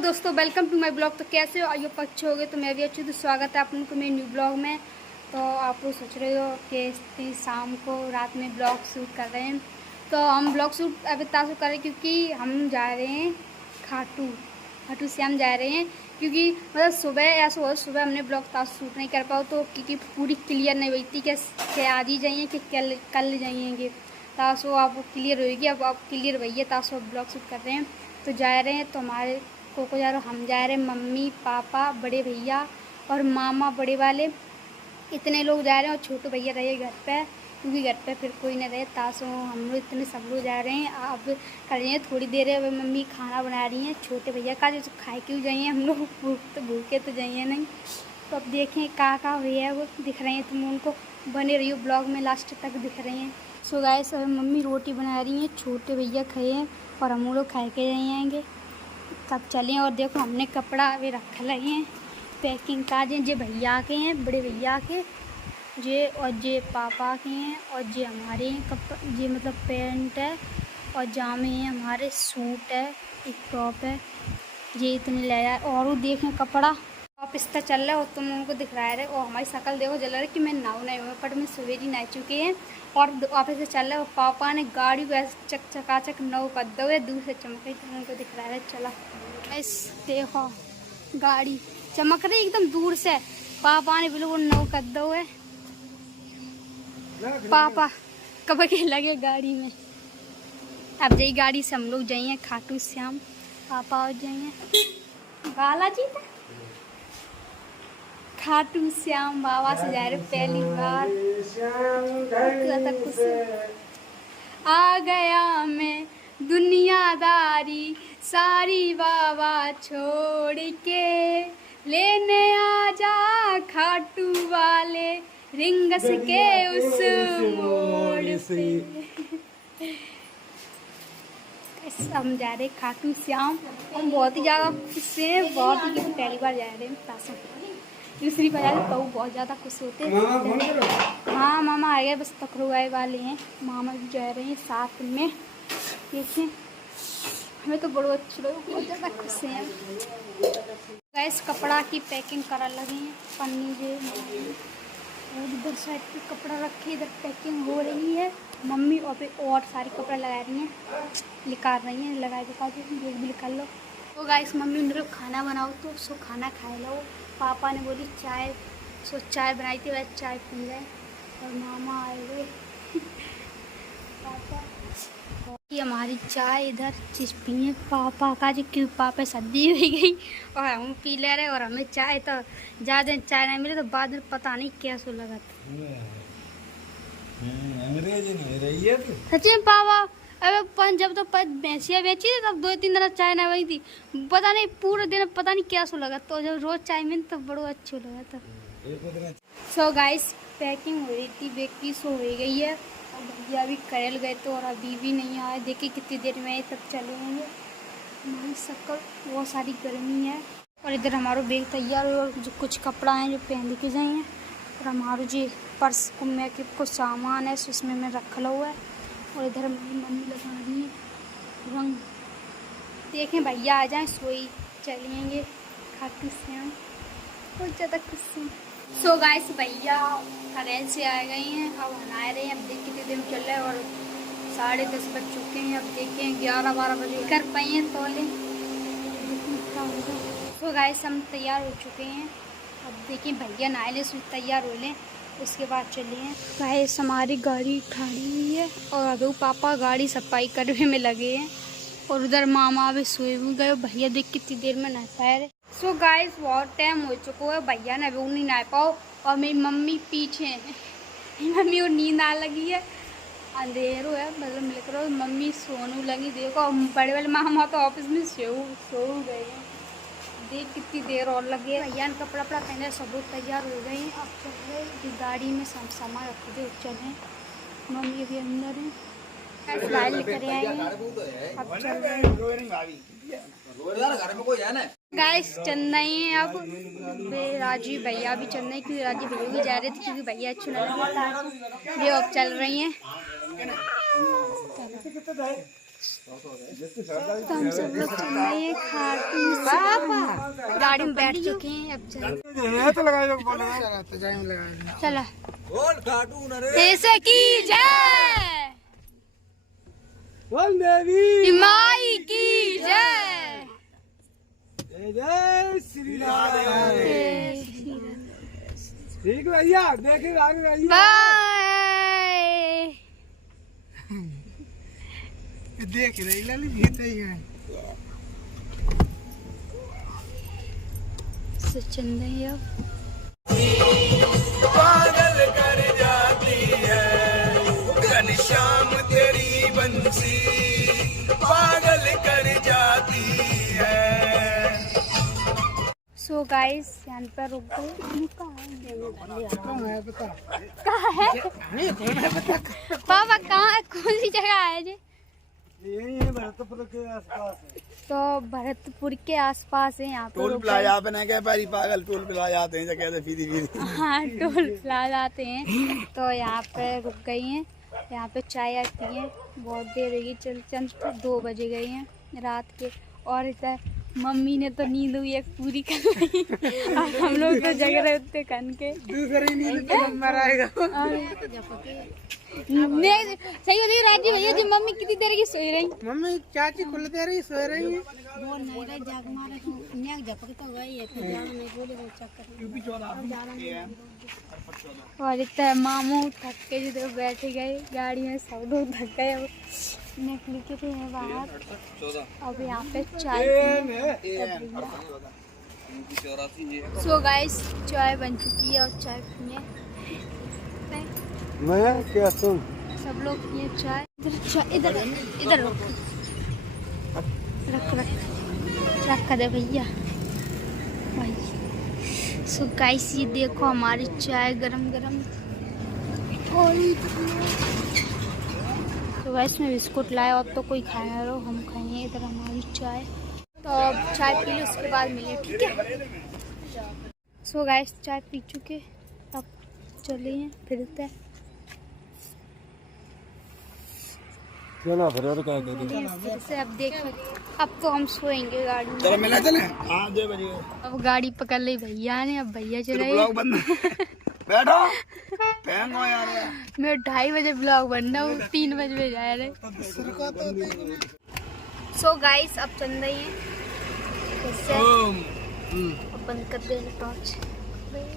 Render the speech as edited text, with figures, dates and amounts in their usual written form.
दोस्तों, welcome to my blog. तो कैसे हो? आइए अच्छे हो गए तो मैं भी अच्छी। तो स्वागत है आप लोगों को मेरे न्यू ब्लॉग में। तो आप लोग सोच रहे हो कि इतनी शाम को रात में ब्लॉग शूट कर रहे हैं। तो हम ब्लॉग शूट अभी तासु कर रहे हैं क्योंकि हम जा रहे हैं खाटू श्याम जा रहे हैं। क्योंकि मतलब सुबह ऐसा हो, सुबह हमने ब्लॉग तासु शूट नहीं कर पाओ तो क्योंकि पूरी क्लियर नहीं हुई थी कि आज ही जाइए कि कल जाइएंगे। तासु आप क्लियर होगी, अब आप क्लियर भैया तासु अब ब्लॉग शूट कर रहे हैं। तो जा रहे हैं, तो हमारे को जा रहे, हम जा रहे हैं, मम्मी पापा बड़े भैया और मामा बड़े वाले, इतने लोग जा रहे हैं। और छोटे भैया रहे घर पे क्योंकि घर पे फिर कोई नहीं रहे। तासो हम लोग इतने सब लोग जा रहे हैं। अब कर रहे हैं थोड़ी देर है, अब मम्मी खाना बना रही हैं। छोटे भैया का जो खाए क्यों जाइए, हम लोग भूखे तो जाइए नहीं। तो अब देखें कहाँ भैया वो दिख रहे हैं, तुम उनको बने रही हो ब्लॉग में लास्ट तक दिख रही हैं। सो गाइस अब मम्मी रोटी बना रही हैं, छोटे भैया खाए हैं और हम लोग खाए के जाएंगे। तब चलें। और देखो हमने कपड़ा अभी रख लगे हैं पैकिंग का, जे भैया के हैं, बड़े भैया के जे, और जे पापा के हैं, और जे हमारे हैं जे मतलब पैंट है और जामे हैं हमारे, सूट है, एक टॉप है, ये इतने ले आए। और वो देखें कपड़ा आप इस तरह चल रहा है और तुम उनको दिख रहा है। और हमारी शक्ल देखो जल रहा है कि मैं नाव नहीं हुआ, बट मैं सवेरी नहा चुकी है। और ऑफिस से चल रहा है और पापा ने गाड़ी को ऐसे चकाचक नौ कर दो है, दूर से चमक रही, तुम उनको दिख रहा है। चला इस देखो गाड़ी चमक रही एकदम दूर से, पापा ने बिल्कुल नौ कर दो है। पापा कब के लगे गाड़ी में। अब जाइए गाड़ी से हम लोग जाइए खाटू श्याम, पापा और जाइए बालाजी था खाटू श्याम बाबा से जा रहे पहली बार। आ गया मैं दुनियादारी सारी बाबा छोड़ के, लेने आ जा खाटू वाले रिंगस के उस मोड़ पे। हम जा रहे खाटू श्याम, हम बहुत ही ज़्यादा खुश हैं, बहुत ही क्योंकि पहली बार जा रहे हैं। तासो दूसरी बार जा रहे तो बहुत ज़्यादा खुश होते हैं। हाँ मामा आ गए, बस तकरू आए वाले हैं, मामा भी जा रहे हैं साथ में। देखिए हमें तो बड़ो अच्छे लोग बहुत ज़्यादा खुश हैं। गैस कपड़ा की पैकिंग करा लगे हैं, पन्नी जे और इधर साइड पे कपड़ा रखे, इधर पैकिंग हो रही है। मम्मी और पे और सारी कपड़ा लगा रही हैं, निकाल रही हैं, लगा के भी निकाल लो। तो गाइस मम्मी मेरे खाना बनाओ तो सो खाना खाए लो। पापा ने बोली चाय, सो चाय बनाई थी, वैसे चाय पी रहे। और मामा आए हुए पापा ये हमारी चाय इधर चीज पिए पापा का जो क्यों पापा सर्दी हो गई और हम पी ले रहे। और हमें चाय तो ज़्यादा चाय नहीं मिले तो बाद में पता नहीं कैसा लगा सच्ची में पापा। अबे जब तो भैंसिया बेची थी तब 2-3 दिन चाय नहीं बनी थी, पता नहीं पूरे दिन पता नहीं कैसा लगा। तो जब रोज चाय मिली तो बड़ा अच्छा लगा था। सो गाइस पैकिंग हो रही थी, बेग की सो हो गई है। और भैया अभी करेल गए तो और अभी भी नहीं आए, देखिए कितनी देर में आए तब चलेंगे। हमारी शक्ल बहुत सारी गर्मी है। और इधर हमारा बैग तैयार है और जो कुछ कपड़ा है जो पहन के जाए। और हमारा जी पर्स को मेकअप को सामान है उसमें मैं रखा हुआ है। और इधर मेरी मम्मी लगा रही है रंग। देखें भैया आ जाएँ सोई चलेंगे खाटू श्याम, बहुत ज़्यादा खुश हूँ। सो गाइस भैया करेल से आ गए हैं, अब नहा रहे हैं। अब देखिए कितने दिन चल रहे हैं और 10:30 बज चुके हैं। अब देखें 11-12 बजे कर पाए हैं तोले। सो गाइस हम तैयार हो चुके हैं, अब देखिए भैया नहा लें तैयार हो लें उसके बाद चलिए। गाइस हमारी गाड़ी खड़ी हुई है और अभी पापा गाड़ी सफाई करने में लगे हैं। और उधर मामा भी सोए हुए गए, भैया देख कितनी देर में नहा रहे। सो गाइस बहुत टाइम हो चुका है, भैया ने अभी नहीं नहा पाओ और मेरी मम्मी पीछे हैं। मेरी मम्मी को नींद आ लगी है, अंधेरो है मतलब मिल कर मम्मी सोनू लगी। देखो बड़े वाले मामा तो ऑफिस में सो गए हैं, देख कितनी देर और लगी है। भैया ने कपड़ा पहने सब लोग तैयार हो गए हैं। अब चल रहे गाड़ी में सामान रख दे चलें, मम्मी अभी अंदर है लेकर आए हैं। अब चल रहे गाइस चेन्नई है। अब राजीव भैया भी चेन्नई, क्योंकि राजीव भैया भी जा रहे थे क्योंकि भैया अच्छे नहीं लगता। ये अब चल रही हैं तो हम सब लोग चेन्नई खाटू गाड़ी में बैठ चुके हैं, अब चला ऐसे की जय, माई की जय, जय श्री राम। ठीक भैया, देखे भैया। बाय। देख रही लाली भीतर ही है। चंदा पागल कर जाती है घनश्याम तेरी बंसी, पागल कर जाती है। सो गाइस यहाँ पर रुक गए। कहाँ है बता? कहाँ है पापा, कहाँ कौन सी जगह है जी? यही है भरतपुर के आसपास है। तो भरतपुर के आसपास है यहाँ पर। टोल प्लाजा पे ना क्या पारी पागल टोल प्लाजा आते हैं कहते फिरी फिरी। हाँ टोल प्लाजा आते हैं, तो यहाँ पे रुक गई हैं। यहाँ पे चाय आती है, बहुत देर होगी, चल 2 बजे गए हैं रात के। और इधर मम्मी ने तो नींद हुई एक पूरी कर ली और हम लोग तो जग रहे होते कन के। दूसरी नींद तो नंबर आएगा। सही है राजी भैया जी, मम्मी कितनी देर की सोई रही? मम्मी चाची खुल दे रही, सो रही है। बोल नहीं रही, जाग मारे तो न्याक झपक तो गई है, फिर जाना नहीं बोले तो चक्कर। और इतना मामू थक के जो बैठे गए गाड़ी में, सब लोग थक गए, निकल के थे बाहर। अब यहाँ पे चाय। सो गाइस चाय बन चुकी है और चाय पिए मैं क्या तुम सब लोग पिए चाय। इधर इधर रख दे भैया भाई। सो गाइस ये देखो हमारी चाय गरम गरम। तो गाइस मैं बिस्कुट लाया, अब तो कोई खाया रो, हम खाएंगे इधर हमारी चाय। तो अब चाय पी लो, उसके बाद मिले, ठीक है? सो गाइस चाय पी चुके, अब चलिए फिरते हैं। चलो फिर और क्या करें? फिर से अब देख, अब तो हम सोएंगे गाड़ी में। चलो मिला चले। हाँ 2 बजे। अब गाड़ी पकड़ ली भैया ने, अब भैया चले। ब्लॉग बंद। बैठो फैन हो यार। मैं 2:30 बजे ब्लॉग बन रहा हूँ, 3 बजे जा रहे। सो गाइस अब चल रही है, बंद कर देना टॉर्च।